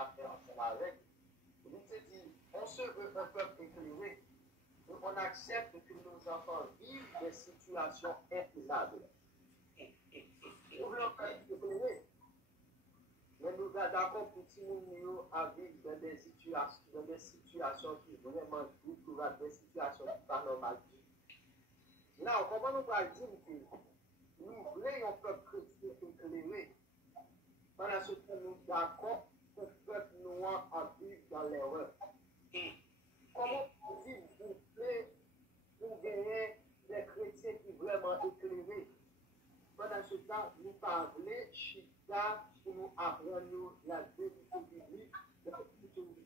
a fait ensemble avec. Il s'est dit, on se veut un peuple éclairé. On accepte que nos enfants vivent des situations intenables. Nous voulons un peuple éclairé. Mais nous sommes d'accord pour tout le monde à vivre dans des situations qui vraiment doutent, des situations qui ne sont pas normales. Là, comment nous allons dire que nous voulons un peuple chrétien éclairé? Pendant ce temps, nous sommes d'accord pour le peuple noir à vivre dans l'erreur. Comment dire pour gagner des chrétiens qui sont vraiment éclairés? Pendant ce temps, nous parlons chita pour nous apprendre la vérité biblique de toute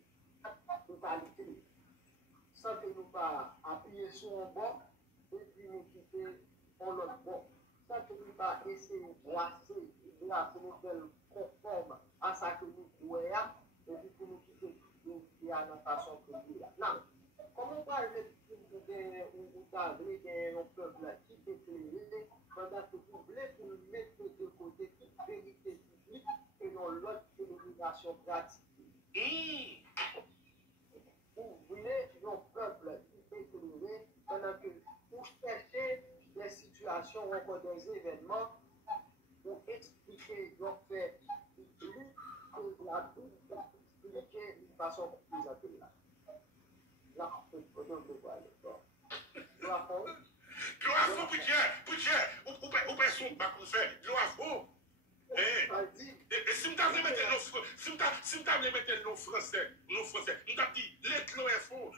totalité. Sans que nous pas appuyer sur un bord et puis nous quitter en l'autre bord. Sans que nous pas essayer de brasser, pour nous faire conforme à ça que nous voyons et puis pour nous quitter à notre façon de vivre. Non. Comment on va mettre un peuple qui est éclairé pendant que vous voulez pour nous mettre de côté toute vérité biblique et non l'autre élimination pratique? Vous voulez un peuple qui est éclairé pendant que vous cherchez des situations ou encore des événements pour expliquer donc fait biblique que la Bible peut expliquer d'une façon plus intelligente. Là, on peut voir le corps. Gloire ou personne pas qu'on fait. Gloire. Et si nous avons mettre nos français, nous avons dit l'éclos est fond.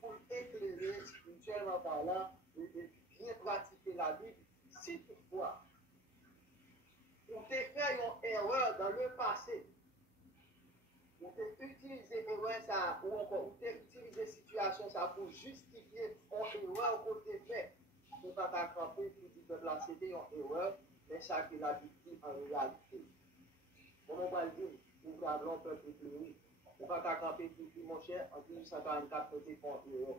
Pour éclairer spirituellement parlant et bien pratiquer la Bible, si toutefois on t'a fait une erreur dans le passé, on t'a utilisé erreur ça, ou encore on t'a utilisé situation ça pour justifier une erreur qu'on t'a fait, on va t'accrocher pour dire que là c'était une erreur, mais ça que la Bible dit en réalité. Comment on va le dire? Nous avons un peuple éclairé. On va t'accrocher pour dire mon cher, en 1844, c'était pour une erreur.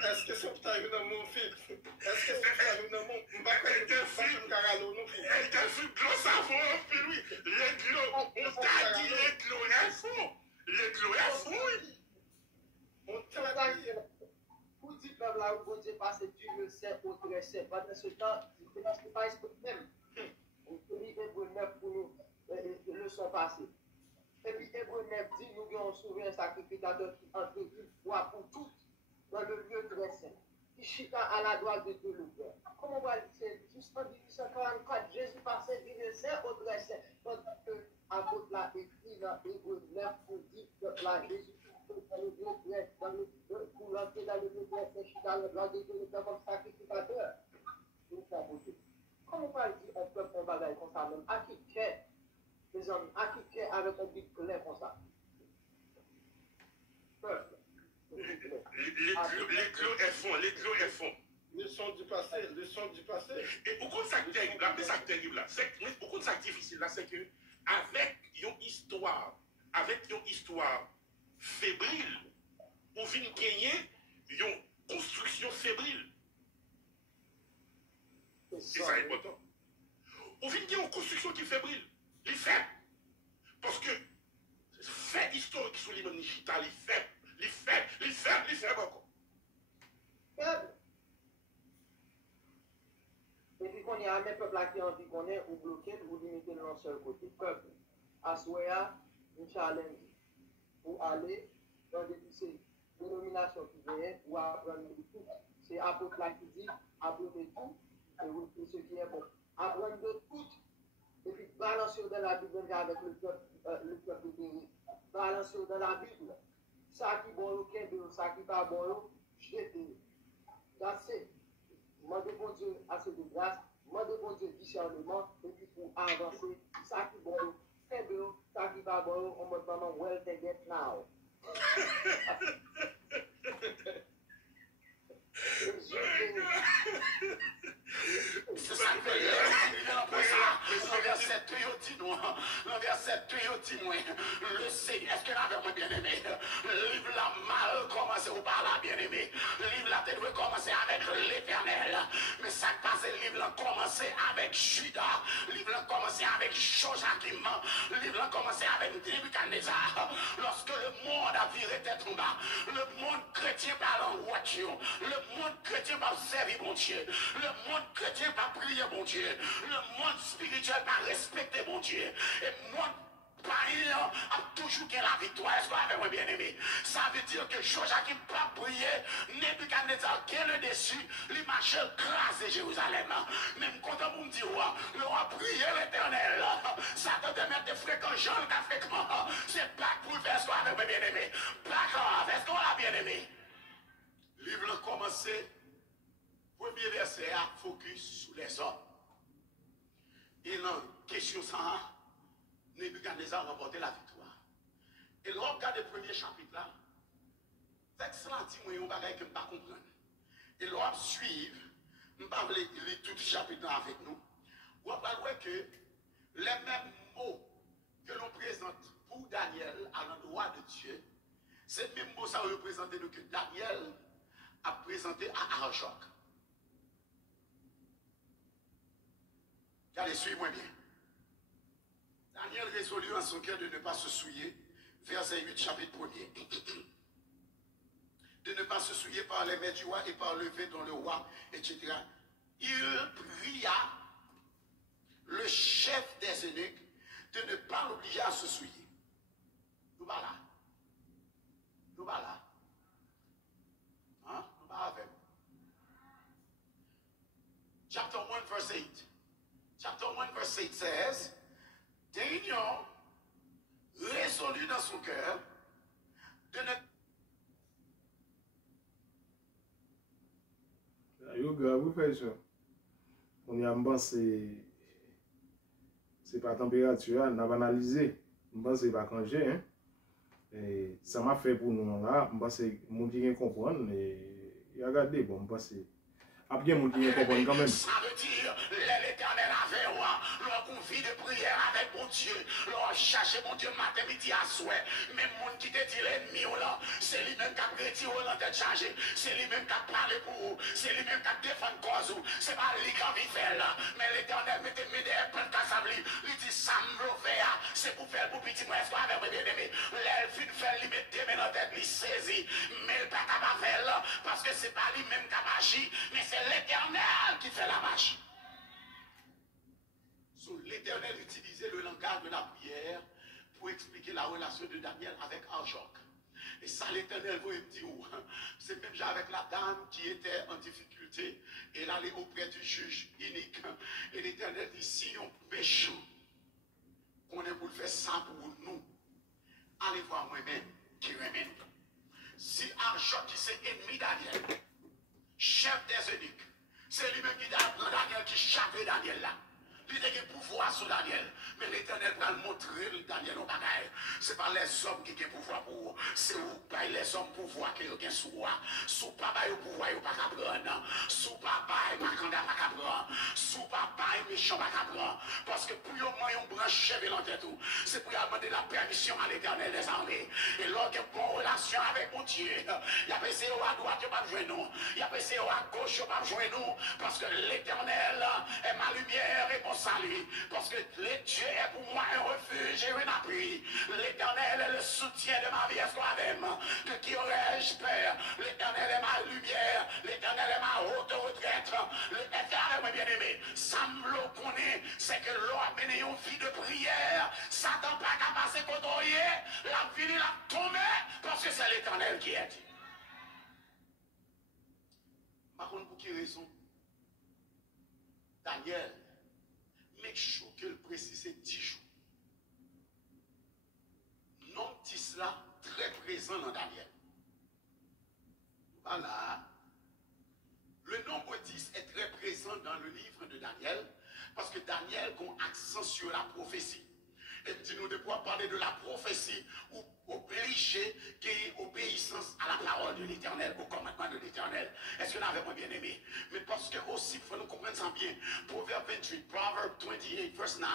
Est-ce que c'est pour arriver dans mon film? Est-ce que c'est pour arriver dans mon film? Pour dire peuple là, vous Dieu parce que Dieu le sait, autre le sait. Pendant ce temps, ce n'est pas esprit même. On lit Hébreu 9 pour nous, le son passé. Et puis Hébreu 9 dit, nous avons sauvé un sacrificateur qui entre une fois pour toutes dans le lieu très saint, qui chita à la droite de Dieu le Père. Comment on va le dire? Juste en 1844, Jésus passait du lieu saint au très saint. Tandis que l'apôtre l'a écrit dans Hébreu 9 pour dire que là, Jésus dans le lieu très pour l'entrer dans le lieu très saint, chita à la droite de Dieu le Père comme sacrificateur. Comment on va le dire? On peut prendre bagaille comme ça même. À qui qu'est? Les hommes, à qui qu'est avec un but clair comme ça? Peuple. L'éclos est fond. Le son du passé. Et pourquoi ça terrible là, mais ça terrible là, pourquoi ça difficile là, c'est que avec une histoire fébrile, on vient gagner une construction fébrile. C'est ça important. On vient gagner une construction qui est fébrile, les faibles. Parce que fait historique sur les Nichita, les faibles encore. Faible. Et puis qu'on y a même peuple qui a envie qu'on est ou bloqué ou limité de l'un seul côté. Peuple. Assoya, une challenge pour aller dans des dénominations qui viennent ou apprendre de tout. C'est apôtre là qui dit apprendre de tout et ce qui est bon. Apprendre de tout. Et puis balancer dans la Bible avec le peuple béni. Balancer dans la Bible. Ça qui est bon, ça qui n'est pas bon, jetez. That's demandez bon Dieu assez de grâce, demandez bon Dieu discernement, et puis pour avancer, ça qui est bon, très bien, ça qui n'est pas bon, on me demande well to get now. C'est ça que verset 2 dit nous, le verset 2, il dit moi, le Seigneur, est-ce que l'avez moi bien aimé? Livre la mal commencé ou par là, bien aimé. Livre la tête doit commencer avec l'Éternel. Mais ça passe, le livre a commencé avec Judas. Le livre a commencé avec Joachim. Le livre a commencé avec Nebuchadnezzar. Lorsque le monde a viré tête en bas, le monde chrétien parle en voiture, le monde chrétien va servir mon Dieu, le monde chrétien va prier mon Dieu, le monde spirituel va respecter mon Dieu, et moi païen a toujours gagné la victoire. Est-ce que vous avez bien aimé? Ça veut dire que Joachim pas prié, Nebuchadnezzar qui est le dessus, il marche crasé Jérusalem. Même quand on me dit, le roi prié l'Éternel, ça te permet de fréquenter Jean le fréquemment. C'est pas pour faire ce que vous avez bien aimé. Pas grave, est-ce qu'on l'a bien aimé? Le livre a commencé, premier verset à focus sur les hommes. Et la question ça, Nebuchadnezzar a remporté la victoire. Et là, on regarde le premier chapitre là. Texte là, dit moi, un bagage que je ne pas comprendre. Et là, on suit, je ne vais pas lire tout le chapitre là avec nous. On va voir que les mêmes mots que l'on présente pour Daniel à l'endroit de Dieu, ces mêmes mots, ça représente que Daniel a présenté à Arjoc. Allez, suivez-moi bien. Daniel résolut en son cœur de ne pas se souiller, verset 8, chapitre 1er. De ne pas se souiller par les mains du roi et par lever dans le roi, etc. Il pria le chef des eunuques de ne pas l'obliger à se souiller. Nous voilà. Nous voilà. Hein? Nous voilà avec. Chapter 1, verse 8. Chapter 1, verse 8 says, Daniel résolut dans son cœur de ne Yo, grave, vous faites ça. On y a c'est pas température, on a analysé. On c'est pas congé, hein. Et ça m'a fait pour nous là, on c'est mon qui comprendre mais regardez bon, on c'est a bien mon qui comprendre quand même. Ça veut dire l'Éternel avait roi, leur vie de prière avec mon Dieu, leur chercher mon Dieu matin, midi à souhait. Même mon qui te dit l'ennemi là, c'est lui-même qui a retiré dans tête chargée, c'est lui-même qui a parlé pour vous, c'est lui-même qui a défendu cause, c'est pas lui qui a fait là, mais l'Éternel mette mes des plans cassabli, il dit ça me c'est pour faire pour petit moi, est-ce qu'on avait bien aimé, l'elfe fait lui mettre des mains dans tête, il saisit, mais il pas capable faire là, parce que c'est pas lui-même qui a agi, mais c'est l'Éternel qui fait la marche. L'Éternel utilisait le langage de la prière pour expliquer la relation de Daniel avec Arjoc. Et ça, l'Éternel vous dit, c'est même avec la dame qui était en difficulté, elle allait auprès du juge unique. Et l'Éternel dit, si on péche, on est pour faire ça pour nous, allez voir moi-même qui remède. Si Arjoc qui c'est ennemi Daniel, chef des eunuques, c'est lui-même qui apprend Daniel, qui chape Daniel là. Il a des pouvoir sur Daniel, mais l'Éternel va le montrer Daniel au bagaille. Ce n'est pas les hommes qui ont pouvoir pour vous, c'est vous qui les hommes pouvoir qui ont sur vous. Sous papa, il pouvoir, il pas qu'à prendre. Sous papa, il pas qu'à prendre. Sous papa, il méchant pas qu'à prendre. Parce que pour moi, on branche cheveux dans tête, c'est pour demander la permission à l'Éternel des armées. Et lorsqu'il y a une bonne relation avec mon Dieu, il y a passé à droite, il n'y a pas besoin de nous. Il y a passé à gauche, il n'y a pas besoin de nous. Parce que l'Éternel est ma lumière et mon salut, parce que le Dieu est pour moi un refuge et un appui. L'Éternel est le soutien de ma vie, est-ce qu'on avait? De qui aurais-je peur? L'Éternel est ma lumière, l'Éternel est ma haute retraite. L'Éternel est bien aimé. Ça me connaît, c'est que l'on a mené une vie de prière. Satan pas qu'à passer côtoyer, la vie l'a tombé, parce que c'est l'Éternel qui est dit. Par contre, pour qui raison? Daniel, make sure que le précise 10 jours. Non, petit cela très présent dans Daniel. Voilà. Le nombre 10 est très présent dans le livre de Daniel parce que Daniel a un accent sur la prophétie. Et dit nous de pouvoir parler de la prophétie ou obliger qui est obéissance à la parole de l'Éternel, au commandement de l'Éternel. Est-ce que nous avons bien aimé? Mais parce que aussi, il faut nous comprendre ça bien. Proverbe 28, Proverbe 28, verse 9.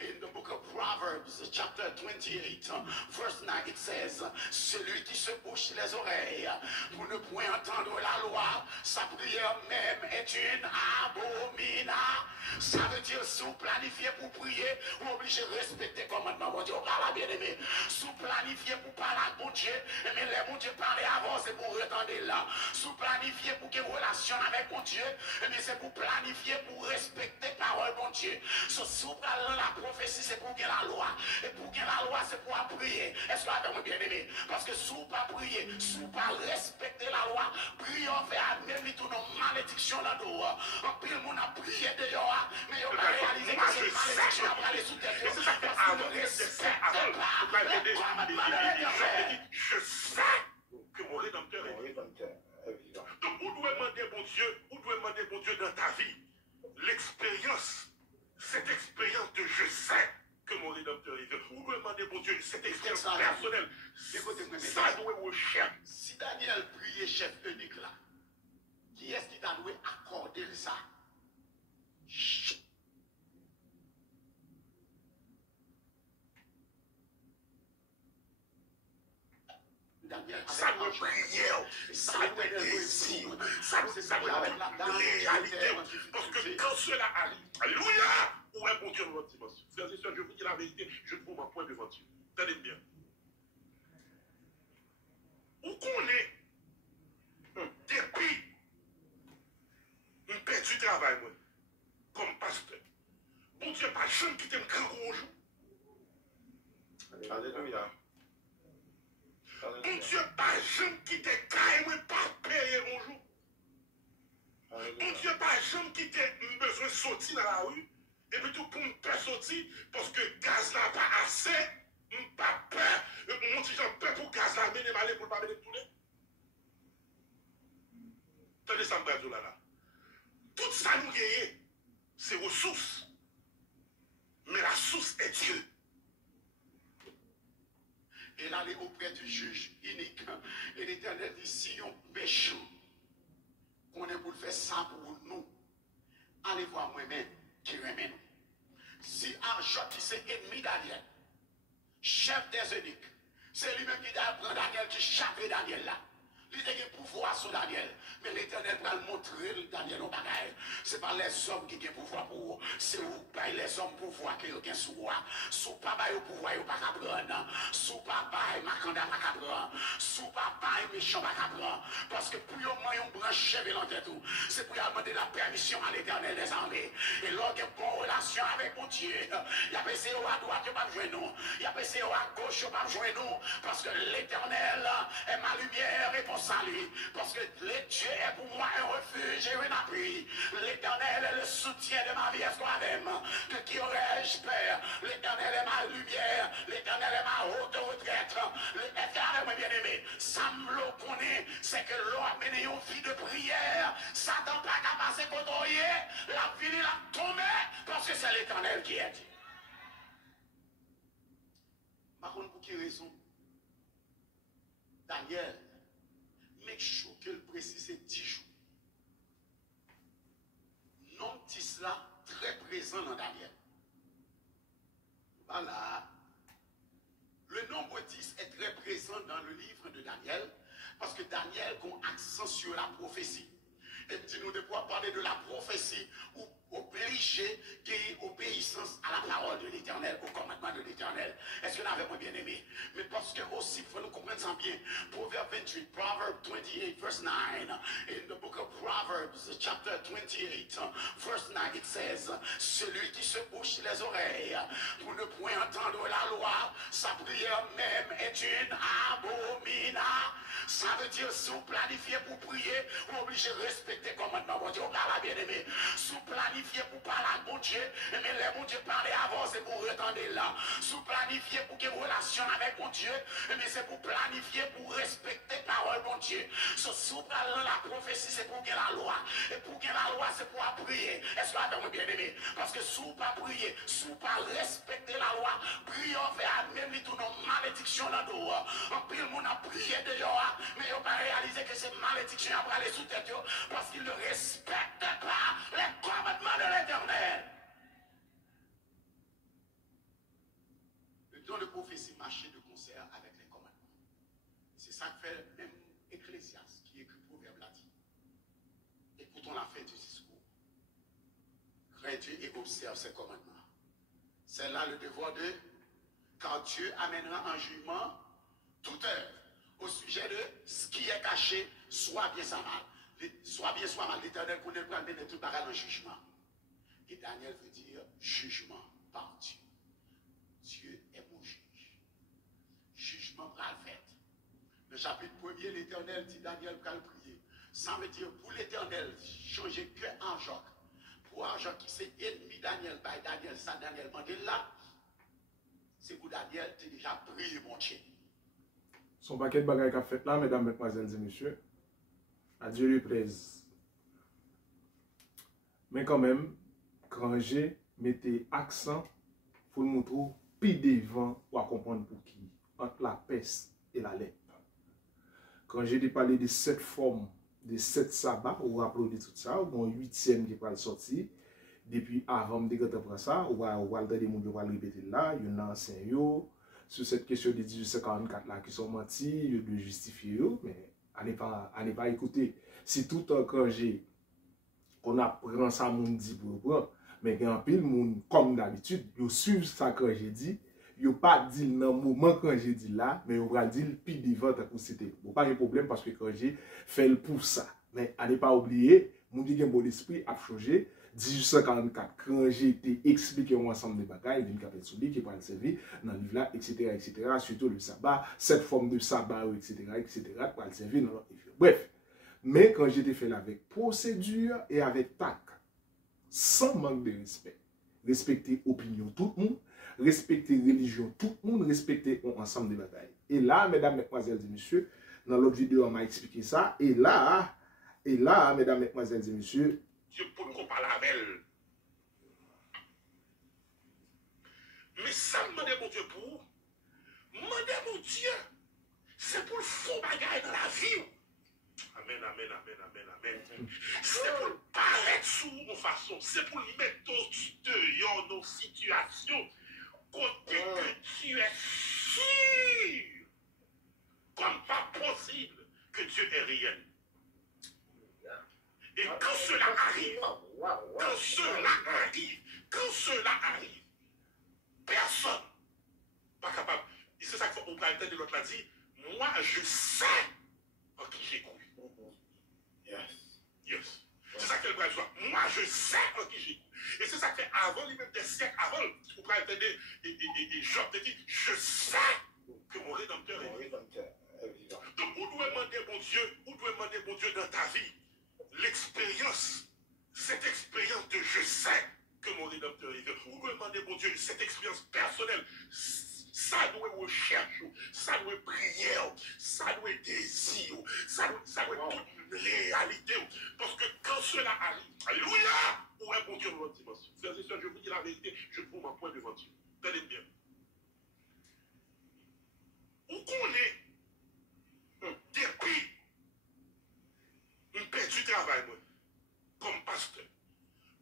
In the book of Proverbs, chapter 28, verse 9, it says, celui qui se bouche les oreilles pour ne point entendre la loi, sa prière même est une abomination. Ça veut dire, si vous planifiez pour prier, vous obligez de respecter le commandement. Bon Dieu, parle bien aimé. Si vous planifiez pour parler à bon Dieu, mais les bon Dieu parler avant, c'est pour retendre là. Si vous planifiez pour qu'il y ait une relation avec bon Dieu, mais c'est pour planifier, pour respecter la parole bon Dieu. Si vous parlez la prophétie, c'est pour qu'il y ait la loi. Et pour qu'il y ait la loi, c'est pour prier. Est-ce que vous avez bien aimé? Parce que si vous ne pas prier, si vous ne pas respecter la loi, prier, on fait amener tout nos malédictions dans le dos. En pile, on a prié dehors. Mais on va réaliser que c'est malédiction après aller sous tête. Parce que ne respecte pas le commandement de l'Éternel. Je sais que mon Rédempteur est vivant. Donc, où doit demander bon Dieu, dans ta vie, l'expérience, cette expérience de je sais que mon Rédempteur est vivant. Où doit demander bon Dieu, cette expérience personnelle. Ça doit au chef. Si Daniel priait chef unique là, qui est-ce qui t'a doué accorder ça? Daniel, ça doit prier, ça doit désir, ça doit réalité. Parce que quand cela arrive, alléluia, ou un bon Dieu dans votre dimension. Frères et sœurs, je vous dis la vérité, je ne vous mens point devant Dieu. Tenez bien. Où qu'on est, depuis, on perd du travail, moi, comme pasteur. Bon Dieu, pas de chambre qui t'aime grand gros jour. Alléluia. Bon Dieu, pas de chambre qui t'aime carrément pas payé mon jour. Bon Dieu, pas de chambre qui t'aime besoin de sortir dans la rue. Et puis tout pour me faire sortir, parce que gaz là pas assez, pas peur. Mon petit gens peur pour gaz là, mais aller pour pas venir tout le monde. Tenez ça, me là. Tout ça nous gagne, c'est ressources. Mais la source est Dieu. Et là, aller auprès du juge unique. Et l'Éternel dit, si on méchant, on est pour faire ça pour nous, allez voir moi-même qui remet nous. Si Arjot qui c'est ennemi Daniel, chef des eunuques, c'est lui-même qui a pris Daniel, qui chape Daniel là. Il a un pouvoir sur Daniel. Mais l'Éternel va le montrer Daniel au bagaille. Ce n'est pas les hommes qui ont pouvoir pour vous. C'est vous qui les hommes pouvoir qui ont sur vous. Sous papa au pouvoir, vous pas prendre. Sous papa, Macanda pas prendre. Sous papa, méchant pas prendre. Parce que pour au moins on branche cheveux dans tête, c'est pour demander la permission à l'Éternel des armées. Et lorsqu'il y a une bonne relation avec mon Dieu, il y a passé à droite, il n'y a pas besoin de nous. Il y a passé à gauche, il n'y a pas besoin de nous. Parce que l'Éternel est ma lumière et mon salut. Parce que Dieu est pour moi un refuge et un appui. L'Éternel est le soutien de ma vie. Est-ce qu'on a même? De qui aurais-je peur? L'Éternel est ma lumière. L'Éternel est ma haute retraite. L'Éternel est bien aimé. Ça me connaît, c'est que l'on a mené une vie de prière. Satan pas capable de côtoyer. La vie l'a tombé parce que c'est l'Éternel qui est dit. Par contre, pour quelle raison? Daniel, make sure qu'elle précise 10 jours. Non, petit cela très présent dans Daniel. Voilà. Le nombre 10 est très présent dans le livre de Daniel parce que Daniel a un accent sur la prophétie. Et dit nous de pouvoir parler de la prophétie ou obliger qui est obéissance à la parole de l'Éternel, au commandement de l'Éternel. Est-ce que nous avons bien aimé? Mais parce que aussi, il faut nous comprendre ça bien. Proverbe 28, Proverbe 28, verse 9. In the book of Proverbs, chapter 28, verse 9, it says, celui qui se bouche les oreilles pour ne point entendre la loi, sa prière même est une abomination. Ça veut dire, si vous planifiez pour prier, vous obligez de respecter le commandement. Bon Dieu, on parle bien aimé. Si vous planifiez pour parler à bon Dieu, mais les bon Dieu parler avant, c'est pour retendre là. Si vous planifiez pour qu'il y ait une relation avec bon Dieu, mais c'est pour planifier, pour respecter la parole bon Dieu. Si vous parlez la prophétie, c'est pour qu'il y ait la loi. Et pour qu'il y ait la loi, c'est pour prier. Est-ce que vous avez bien aimé? Parce que si vous ne pas prier, si vous ne pas respecter la loi, malédiction là dehors. En pile, mon a prié dehors, mais ils n'ont pas réalisé que ces malédictions ont aller sous tête parce qu'ils ne respectent pas les commandements de l'Éternel. Le don de prophétie marchait de concert avec les commandements. C'est ça que fait même Ecclésiaste qui écrit Proverbe là dit. Écoutons la fin du discours. Crains Dieu et observe ses commandements. C'est là le devoir de, quand Dieu amènera en jugement toute œuvre au sujet de ce qui est caché, soit bien soit mal. Soit bien soit mal, l'Éternel connaît le plan de tout bagage en jugement. Et Daniel veut dire jugement par Dieu. Dieu est mon juge. Jugement par le fait. Le chapitre 1er, l'Éternel dit Daniel va prier. Ça veut dire pour l'Éternel, changer que en Jacques. Pour un Jacques qui s'est ennemi Daniel, by Daniel, ça Daniel Mandela, c'est pour Daniel, tu déjà prié mon Dieu. Son paquet de bagages qu'a fait là, mesdames, mesdemoiselles et messieurs, à Dieu lui plaise. Mais quand même, quand j'ai mis accent, il faut le montrer plus devant pour comprendre pour qui, entre la peste et la lèpre. Quand j'ai parlé de 7 formes, de 7 sabbats, ou rappelez de tout ça, ou 8e qui va sortir, depuis avant de faire ça, ou va entendre des gens qui répéter là, il y a un ancien sur cette question de 1844 là qui sont mentis, ils doivent justifier, mais allez pas écouter. Si tout un congé, on apprend ça, mon dit pour prendre, mais il y a un pile monde comme d'habitude, ils suivent ça quand j'ai dit, ils n'ont pas dit dans le moment quand j'ai dit là, mais ils vont dire puis devant pour c'était. Bon, pas de problème parce que quand j'ai fait le pour ça. Mais allez pas oublier, mon dit que bon esprit a changé. 1844, quand j'ai été expliqué un ensemble de bagailles, il y a une soubi qui va le servir dans le livre là, etc., surtout le sabbat, cette forme de sabbat, etc., pour le servir dans le livre. Bref, mais quand j'étais fait là avec procédure et avec tact, sans manque de respect, respecter l'opinion tout le monde, respecter la religion tout le monde, respecter ensemble de bagailles. Et là, mesdames, mesdemoiselles et messieurs, dans l'autre vidéo, on m'a expliqué ça, et là, mesdames, mesdemoiselles et messieurs, Dieu pour qu'on parle avec elle. Mais ça me demande mon Dieu pour. Demandez mon Dieu. C'est pour le faux bagage dans la vie. Amen, amen, amen, amen, amen. C'est pour le paraître sous mon façon. C'est pour le mettre dehors nos situations. Côté que tu es sûr. Comme pas possible que Dieu est réel. Et quand cela arrive, personne pas capable. Et c'est ça qu'il faut qu'on prenne de l'autre l'a dit. Moi, je sais en qui j'ai cru. Yes. C'est ça qu'elle va dire. Moi, je sais en qui j'ai cru. Et c'est ça que avant, les mêmes des siècles avant, vous pouvez entendre, et Job te dit, je sais que mon rédempteur est vivant. Donc, où doit demander bon Dieu dans ta vie? L'expérience, cette expérience de je sais que mon rédempteur est vivant. Où doit demander bon Dieu cette expérience personnelle? Ça doit recherche, ça doit prière, ça doit désir, ça doit toute réalité. Parce que quand cela arrive, alléluia, où est bon Dieu dans votre dimension? Frères et sœurs, je vous dis la vérité, je trouve mon point devant Dieu. Tenez bien. Où qu'on est, depuis une paix du travail, moi, comme pasteur.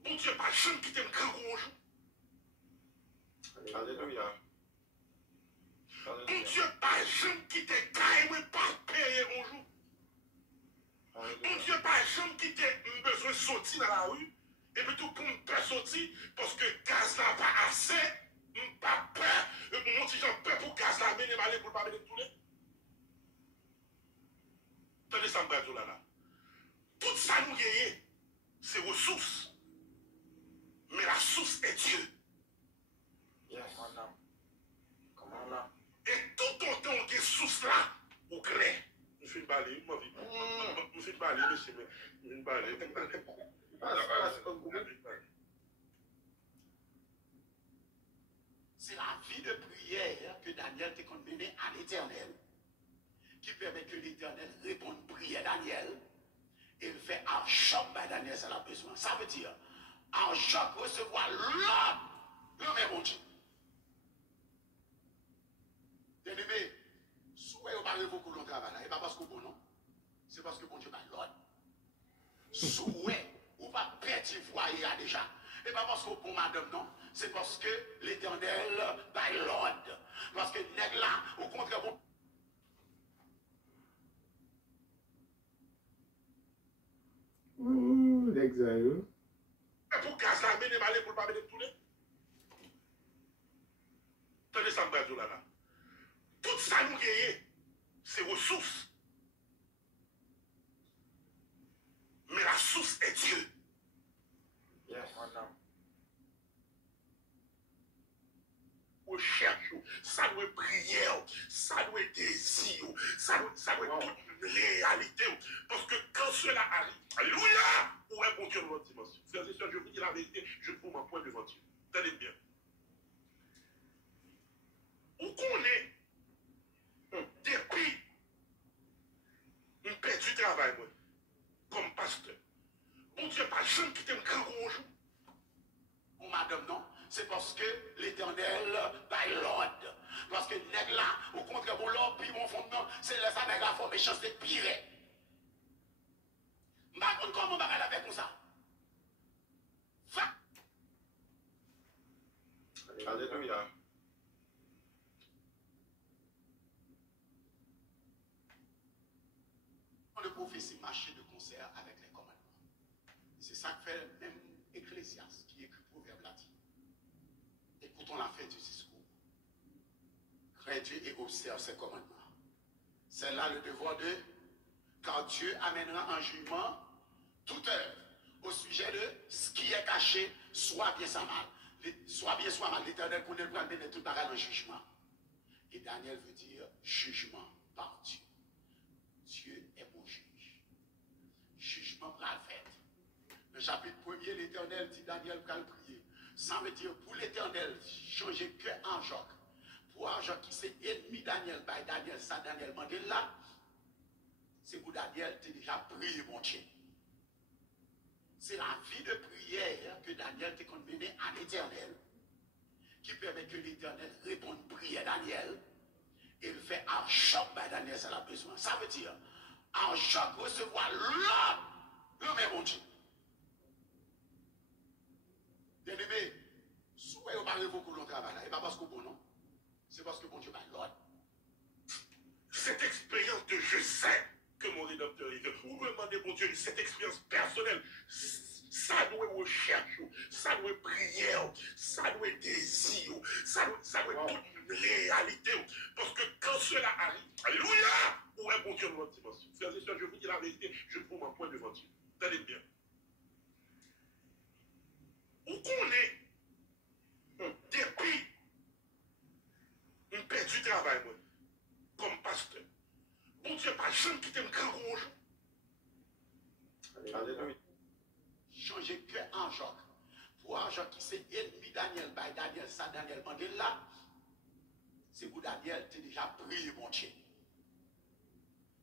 Bon Dieu, pas jamais quitter un grand gros jour. Alléluia. Bon Dieu, pas jamais quitter carrément pas payer un jour. Bon Dieu, pas jamais quitter besoin de sortir dans la rue. Et puis tout pour me faire sortir parce que gaz n'a pas assez. Pas peur. Mon petit Jean peur pour gaz là, mais ne aller pour pas venir tout le. Tenez ça, me là. Tout ça nous gagne, c'est ressources. Mais la source est Dieu. Comment là? Et tout autant que source là, au clair. Je suis balé, moi, je suis balé, monsieur, je suis balé. C'est la vie de prière que Daniel t'a conmené à l'Éternel, qui permet que l'Éternel réponde prière Daniel. Il fait argent, mais Daniel, ça a besoin. Ça veut dire, argent recevoir l'homme, le même Dieu. Bien-aimé, beaucoup de travail là. Et pas parce que bon, non. C'est parce que bon Dieu va l'ordre. Souhait, ou pas petit foyer déjà. Et pas parce que bon madame, non. C'est parce que l'Éternel va l'ordre. Parce que nègre là, au contraire, bon. Ouh, l'exayo. Pour gaz là, mener malé pour pas mener tout le. Tenez ça, me là. Tout ça nous gagne, c'est ressources. Mais la source est Dieu. Yes. Recherche, ça doit prière, ça doit désir, ça doit toute une réalité. Parce que quand cela arrive, alléluia, où est bon Dieu dans votre dimension? Frères et sœurs, je vous dis la vérité, je ne vous mens point devant Dieu. Tenez bien. Où qu'on est, depuis, on perd du travail, moi, comme pasteur. Bon Dieu, pas jamais quitter un grand jour. Ou madame, non. C'est parce que l'Éternel va l'ordre. Parce que nègre là, au contraire, bon l'ordre, puis mon fondement, c'est les nègres là, faut méchanceté pire. Par contre, comment on va aller avec ça? Va. Alléluia. De prophétie marcher de concert avec les commandements. C'est ça que fait même Ecclésiaste qui écrit Proverbe là-dessus. Écoutons la fin du discours. Crains Dieu et observe ses commandements. C'est là le devoir de, car Dieu amènera en jugement toute œuvre au sujet de ce qui est caché, soit bien soit mal. Soit bien soit mal, l'Éternel connaît le mener tout pareil en jugement. Et Daniel veut dire jugement par Dieu. Dieu est mon juge. Jugement pour la fête. Le chapitre 1er, l'Éternel dit Daniel va le prier. Ça veut dire pour l'Éternel, changer que en Joc. Pour un Joc qui c'est ennemi Daniel, by Daniel, ça Daniel Mandela là, c'est pour Daniel, tu déjà prié mon Dieu. C'est la vie de prière que Daniel t'a mené à l'Éternel, qui permet que l'Éternel réponde prière Daniel. Et le fait en choc, by Daniel, ça a besoin. Ça veut dire, en choc, recevoir l'ordre, le même mon Dieu. Bien aimé, soyez au mari beaucoup de travail là, et pas parce que bon non, c'est parce que bon Dieu va l'ordre. Cette expérience de je sais que mon rédempteur est Dieu. Vous me demandez, bon Dieu, cette expérience personnelle, ça doit recherche, ça doit prière, ça doit désir, ça doit toute une réalité. Parce que quand cela arrive, alléluia, où est bon Dieu dans votre dimension? Frères et sœurs, je vous dis la vérité, je ne vous mens point devant Dieu. Tenez bien. Où qu'on est, depuis, on perd du travail, moi, comme pasteur. Bon Dieu, pas jamais quitter un grand rouge. Alléluia. Changer que en Joc. Pour un Joc qui c'est ennemi Daniel, by Daniel, ça Daniel Mandela là, c'est pour Daniel, tu déjà prié mon Dieu.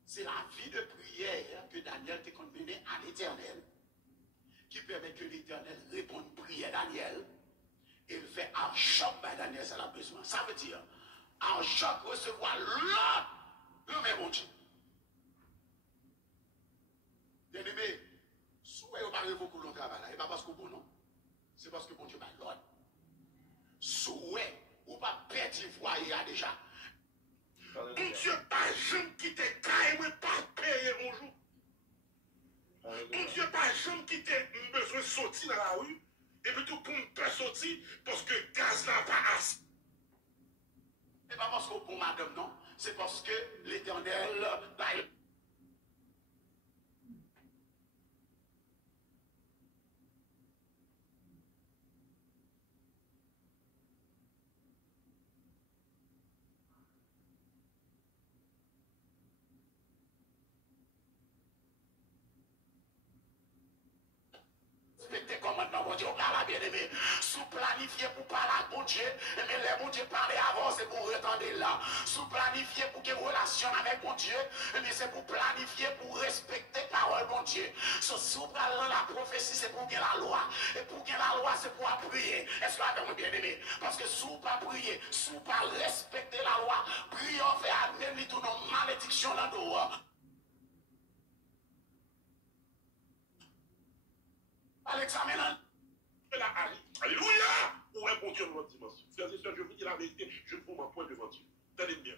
C'est la vie de prière que Daniel t'a mené à l'Éternel, qui permet que l'Éternel réponde prière Daniel, et le fait en choc, by Daniel, ça a besoin. Ça veut dire, en choc, recevoir l'ordre, le même mon Dieu. Bien aimé, soyez au mari beaucoup de travail là, et pas parce que bon non, c'est parce que bon Dieu va l'ordre. Souhait, ou pas petit foyer déjà. Bon Dieu, pas jamais quitter carrément pas payer mon jour. Bon Dieu, pas jamais quitter besoin de sortir dans la rue, et puis tout pour ne pas sortir, parce que gaz n'a pas assez. C'est pas parce que bon madame non, c'est parce que l'Éternel va. Respectez commandement, Dieu parle bien aimé. Sous planifié pour parler à bon Dieu, mais les bon Dieu parler avant, c'est pour retendre là. Sous planifié pour qu'il y ait relation avec bon Dieu, mais c'est pour planifier, pour respecter parole bon Dieu. Sous parlant la prophétie, c'est pour gagner la loi. Et pour gagner la loi, c'est pour prier. Est-ce que vous avez bien aimé? Parce que sous pas prier, sous pas respecter la loi, prier fait amener tout nos malédictions dans le dehors. L'examen Alléluia! Ou un bon Dieu dans notre dimension. Frères et sœurs, je vous dis la vérité, je ne vous m'en point devant Dieu. Tenez bien.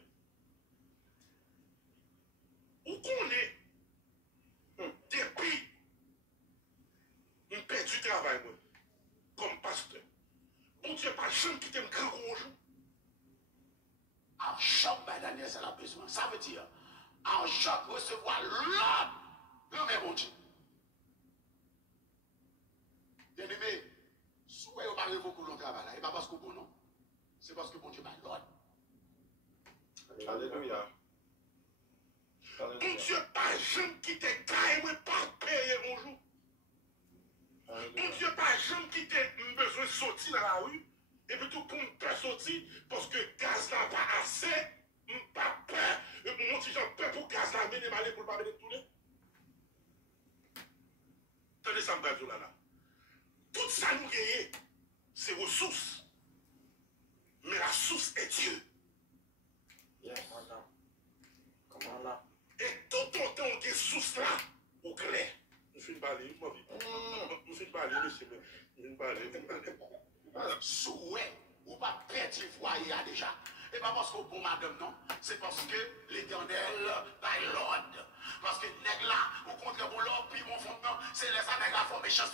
Où qu'on est, depuis, on perd du travail, moi, comme pasteur. Bon Dieu, pas jamais quitter un grand gros jour. En choc, Daniel, c'est la besoin. Ça veut dire, en choc, recevoir l'homme, le même bon Dieu. Bien-aimé, si vous n'avez pas beaucoup de travail, ce n'est pas parce que bon, non. C'est parce que bon Dieu va l'ordre. Alléluia. Bon Dieu, pas jamais quitter carrément pas payer mon jour. Bon Dieu, pas jamais quitter besoin de sortir dans la rue. Et puis tout pour me faire sortir parce que gaz n'a pas assez. Pas peur. Mon petit Jean peur pour gaz là, mais aller pour ne pas venir tourner. Tenez ça, me là. Tout ça nous gagne, c'est ressources. Mais la source est Dieu. Comment là? Et tout autant on a source là, au clair. Je suis une balai, moi, je suis une balai, monsieur. Une balai. Souhait, ou pas perdre le foyer déjà. Et pas parce qu'on bon madame, non. C'est parce que l'Éternel by l'ordre. Parce que nègre là, au contraire, bon l'ordre, puis mon fondement, c'est les anègres à former chance.